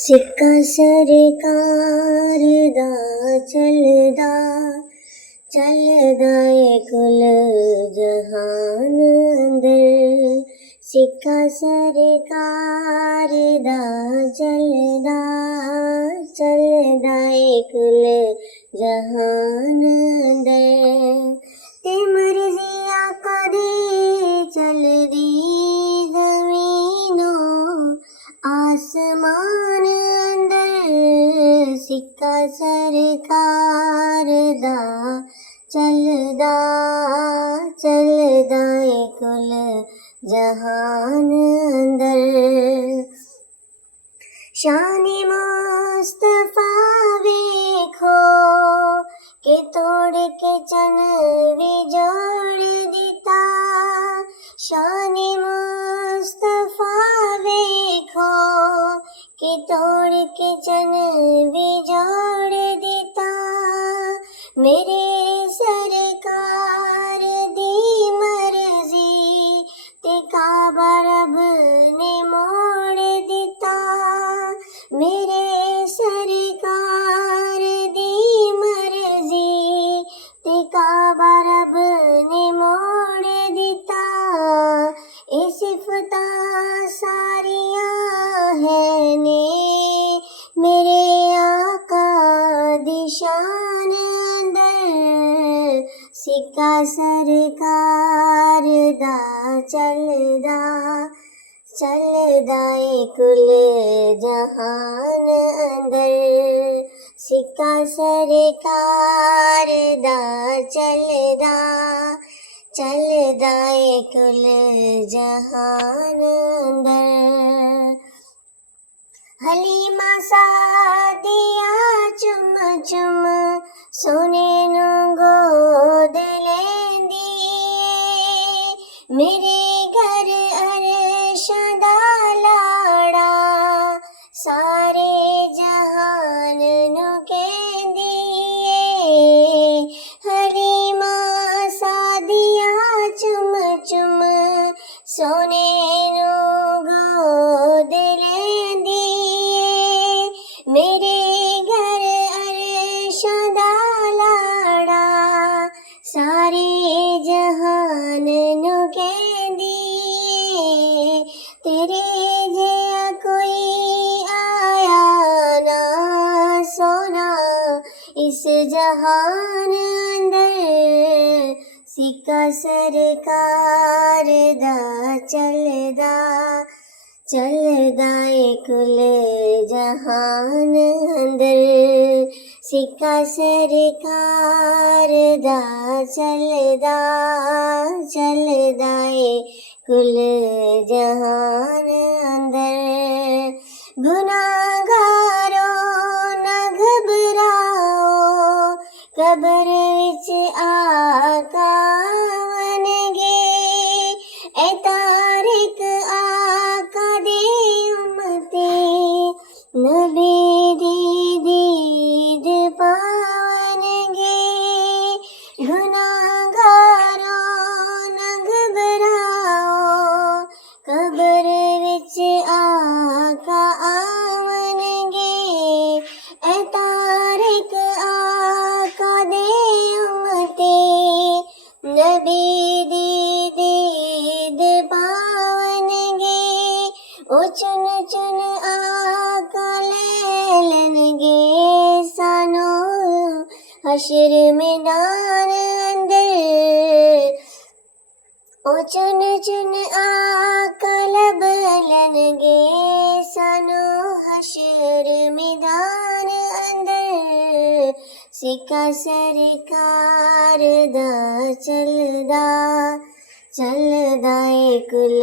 सिक्का सरकार दा चलदा चलदा ए कुल जहान अंदर। सिक्का सरकार दा चलदा चलदा ए कुल जहान अंदर। ते मर्जियां कदे चलदी ज़मीनों आसमान अंदर। सिक्का सरकार दा चलदा चलदा ए कुल जहान अंदर। शाने मुस्तफा वेखो के तोड़ के चन भी जोड़ दिता। शाने मुस्तफा वेखो के तोड़ के चन भी जोड़ दिता। मेरे सरकार दी मर्जी ते काबा रब ने मोड़ दिता। मेरे सरकार दी मर्जी ते काबा रब ने मोड़ दिता। ए सिफतां सारियां है ने मेरे आका दी शान अंदर। सिक्का सरकार दा चलदा चलदा ए कुल जहान अंदर। सिक्का सरकार दा चलदा चलदा ए कुल जहान अंदर। हलीमा सादिया चुम चुम सोने नू गोद लैंदी ए। मेरे घर अरशां दा लाड़ा सारे जहान नू कहंदी ए। हलीमा सादिया चुम चुम सोने नू गोद लैंदी ए। मेरे घर अरशां दा लाड़ा सारे जहान नू कहंदी ए। तेरे जिहा कोई आया ना सोना इस जहान अंदर। सिक्का सरकार दा चलदा चलदा ए कुल जहान अंदर। सिक्का सरकार दा चलदा चलदा ए कुल जहान अंदर। गुनाहगारो ना घबराओ कब्र विच आका आवणगे। ए तारिक आका दे उम्मती नबी दी दीद पावणगे। गुनाहगारो ना घबराओ कब्र विच आका आवणगे। ए तारिक आका दे उम्मती नबी दी दीद पावणगे। ओ चुन चुन आका ले लैणगे सानू हशर मैदान अंदर। ओ चुन चुन आका लब लैणगे सानू हशर मैदान अंदर। सिक्का सरकार दा चलदा चलदा ए कुल